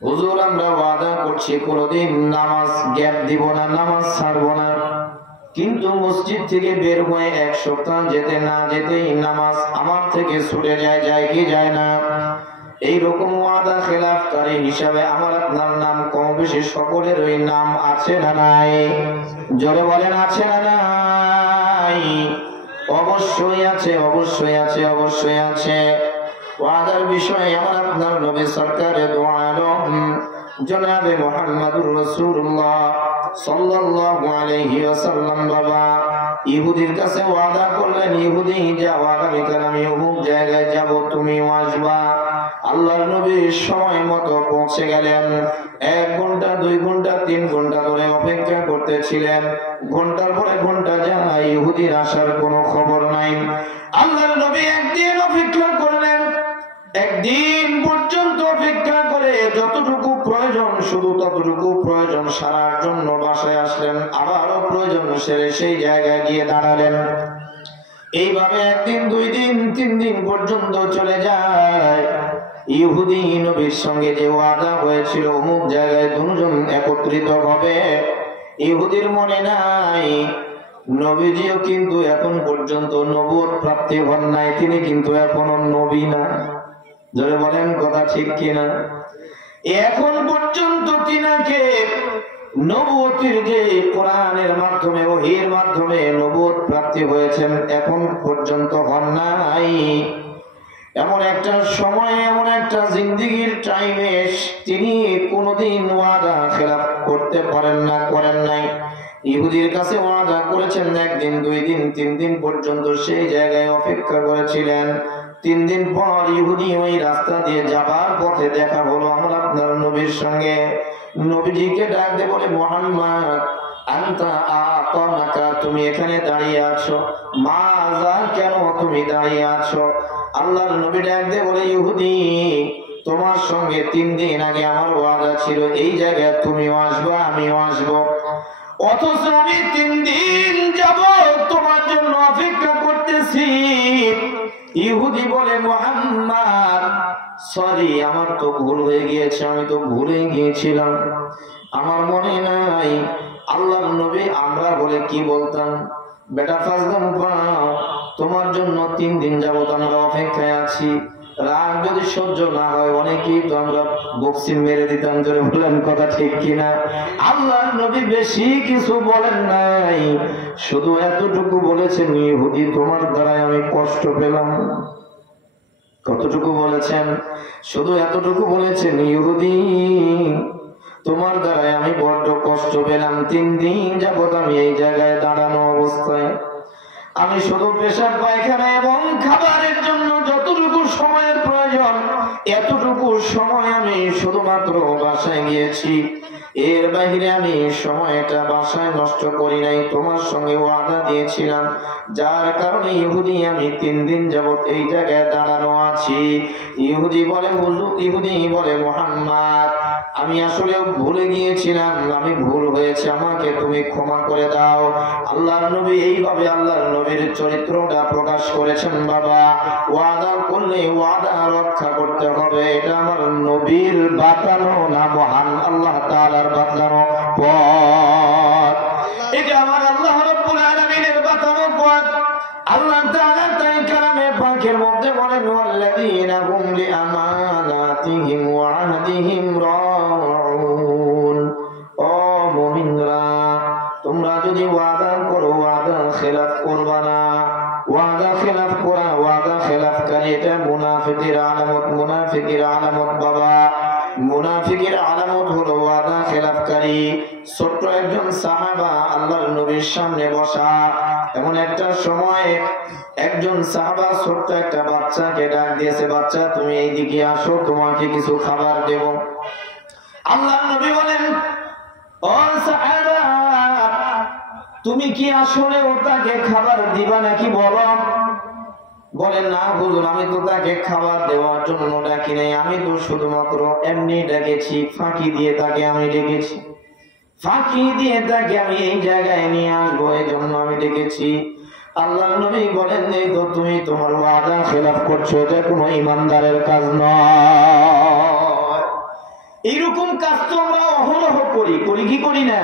হুজুর আমরা ওয়াদা করছি কোনোদিন নামাজ গ্যাপ দিব না, নামাজ ছাড়বো না। কিন্তু মসজিদ থেকে বের হয়ে এক সপ্তাহ যেতে না যেতেই নামাজ আমার থেকে ছুটে যায়, যায় কি যায় না? এইরকম ওয়াদা খেলাফকারী হিসাবে আমার আপনার নাম কম বেশি সকলের ওই নাম আছে না নাই? জোরে বলেন আছে না নাই? অবশ্যই আছে, অবশ্যই আছে, অবশ্যই আছে। ওয়াদার বিষয়ে আমার আপনার নবী সরকারে দো আলম জনাবে মুহাম্মদুর রাসূলুল্লাহ সাল্লাল্লাহু আলাইহি ওয়াসাল্লাম বাবা ইহুদির কাছে ওয়াদা করলেন, ইহুদি যাও, আগামীকাল আমি অমুক জায়গায় যাব, তুমিও আসবা। আল্লাহর নবী সময় মতো পৌঁছে গেলেন। 1 ঘন্টা 2 ঘন্টা 3 ঘন্টা ধরে অপেক্ষা করতেছিলেন। ঘন্টার পরে ঘন্টা যায়, ইহুদির আসার কোনো খবর নাই। আল্লাহর নবী একদিন অপেক্ষা করলেন, একদিন পর্যন্ত অপেক্ষা করে যতটুকু প্রয়োজন শুধু ততটুকু প্রয়োজন সারার জন্য বাসায় আসলেন, আবারও প্রয়োজন সেরে সেই জায়গায় গিয়ে দাঁড়ালেন। এইভাবে 1 দিন 2 দিন 3 দিন পর্যন্ত চলে যায়। ইহুদি নবীর সঙ্গে যে ওয়াদা হয়েছিল অমুক জায়গায় দুজন একত্রিত হবে, ইহুদির মনে নাই। নবীজিও কিন্তু এখন পর্যন্ত নবুয়ত প্রাপ্তি হন নাই, তিনি কিন্তু এখনো নবী না। জোরে বলেন কথা ঠিক কিনা? এখন পর্যন্ত তিনাকে নবুয়তের যে কোরআনের মাধ্যমে ওহীর মাধ্যমে নবুয়ত প্রাপ্তি হয়েছেন এখন পর্যন্ত হন নাই। এমন একটা সময়, এমন একটা জিন্দেগির টাইমে তিনি কোনোদিন ওয়াদা খেলাফ করতে পারেন না, করেন নাই। ইহুদির কাছে ওয়াদা করেছেন 1 দিন 2 দিন 3 দিন পর্যন্ত সেই জায়গায় অপেক্ষা করেছিলেন। 3 দিন পর ইহুদি ওই রাস্তা দিয়ে যাবার পথে দেখা হলো আমার আপনার নবীর সঙ্গে। নবীজিকে ডাক দিয়ে বলে, মুহাম্মদ আনতা আকামাকা, তুমি এখানে দাঁড়িয়ে আছো, মাজা কেন তুমি দাঁড়িয়ে আছো? আল্লাহর নবী ডাক দিয়ে বলে, ইহুদি তোমার সঙ্গে 3 দিন আগে আমার ওয়াদা ছিল এই জায়গায় তুমিও আসবা আমিও আসবো, অথচ আমি 3 দিন যাব তোমার জন্য অপেক্ষা করতেছি। ইহুদি বলে, মুহাম্মদ সরি, আমার তো ভুল হয়ে গিয়েছে, আমি তো ভুলে গিয়েছিলাম, আমার মনে নাই। আল্লাহর নবী আমরা বলে কি বলতাম, বেটা ফাজলাম পাও, তোমার জন্য 3 দিন যাবত আমরা অপেক্ষায় আছি, রাগ যদি সহ্য না হয় অনেকেই তো আমরা বক্সিং মেরে দিতাম। জোরে বলেন কথা ঠিক কিনা? আল্লাহর নবী বেশি কিছু বলেন নাই, শুধু এতটুকু বলেছেন, ইহুদি তোমার দ্বারাই আমি কষ্ট পেলাম। কতটুকু বলেছেন? শুধু এতটুকু বলেছেন, ইহুদি তোমার দ্বারাই আমি বড্ড কষ্ট পেলাম। 3 দিন যাবত আমি এই জায়গায় দাঁড়ানো অবস্থায় আমি শুধু পেশাব পায়খানা এবং খাবারের জন্য যতটুকু সময়ের প্রয়োজন এতটুকু সময় আমি শুধুমাত্র বাসায় গিয়েছি, এর বাইরে আমি সময়টা বাসায় নষ্ট করি নাই। তোমার সঙ্গে ওয়াদা দিয়েছিলাম, যার কারণে ইহুদি আমি 3 দিন যাবত এই জায়গায় দাঁড়ানো আছি। ইহুদি বলে মুহাম্মদ আমি আসলে ভুলে গিয়েছিলাম, আমি ভুল হয়েছে, আমাকে তুমি ক্ষমা করে দাও। আল্লাহর নবী এইভাবে আল্লাহর নবীর চরিত্রটা প্রকাশ করেছেন। বাবা ওয়াদা করলে ওয়াদা রক্ষা করতে হবে, এটা আমার নবীর বাতানো না মহান আল্লাহ তাআলার বাতানো পথ, এটা আমার আল্লাহ রাব্বুল আলামিনের বাতানো পথ। আল্লাহ তাআলা তাই কালামে পাকের মধ্যে বলেন, ওয়াল্লাযীনা হুম লিআমানাতিহিম ওয়া আহদিহিম রাউন। ও মুমিনরা, তোমরা যদি ওয়াদা করো ওয়াদা খেলাফ করবা না। ওয়াদা খেলাফ করা, ওয়াদা খেলাফকারী এটা মুনাফিকের আলামত। মুনাফিকের আলামত বাবা, মুনাফিকের আলামত হলো ওয়াদা খেলাফকারী। ছোট্ট একজন সাহাবা আল্লাহর নবীর সামনে বসা, এমন একটা সময় একজন সাহাবা ছোট্ট একটা বাচ্চাকে ডাক দিয়েছে, বাচ্চা তুমি এইদিকে আসো, তোমাকে কিছু খাবার দেব। আল্লাহর নবী বলেন, ও সাহাবা তুমি কি আসলে ওটাকে খাবার দিবা নাকি বলো? বলেন, না হুজুর আমি তো তাকে খাবার দেওয়ার জন্য ডাকি নাই, আমি তো শুধুমাত্র এমনি ডেকেছি, ফাঁকি দিয়ে তাকে আমি ডেকেছি, ফাঁকি দিয়ে তাকে আমি এই জায়গায় নিয়ে আসবো, এই জন্য আমি ডেকেছি। আল্লাহর নবী বলেন, এই তো তুমি তোমার ওয়াদা খেলাফ করছো, এটা কোনো ইমানদারের কাজ নয়। এইরকম কাজ তো আমরা অহরহ করি, করি কি করি না?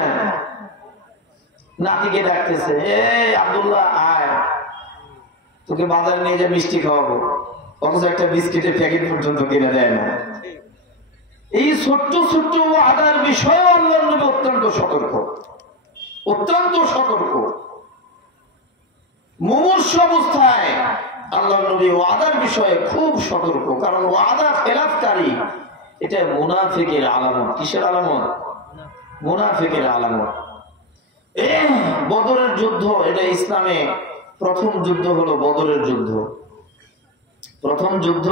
নাতিকে ডাকতেছে, এ আব্দুল্লাহ আয়, তোকে বাজারে নিয়ে যা মিষ্টি খাওয়াবো, অথচ একটা বিস্কিটের প্যাকেট পর্যন্ত কিনে দেয় না। এই ছোট্ট ছোট্ট ওয়াদার বিষয়ে আল্লাহর নবী অত্যন্ত সতর্ক, অত্যন্ত সতর্ক। মুমূর্ষ অবস্থায় আল্লাহর নবী ওয়াদার বিষয়ে খুব সতর্ক, কারণ ওয়াদা খেলাফকারী এটা মুনাফিকের আলামত। কিসের আলামত? মুনাফিকের আলামত। বদরের যুদ্ধ, এটা ইসলামে প্রথম যুদ্ধ হলো বদরের যুদ্ধ। প্রথম যুদ্ধ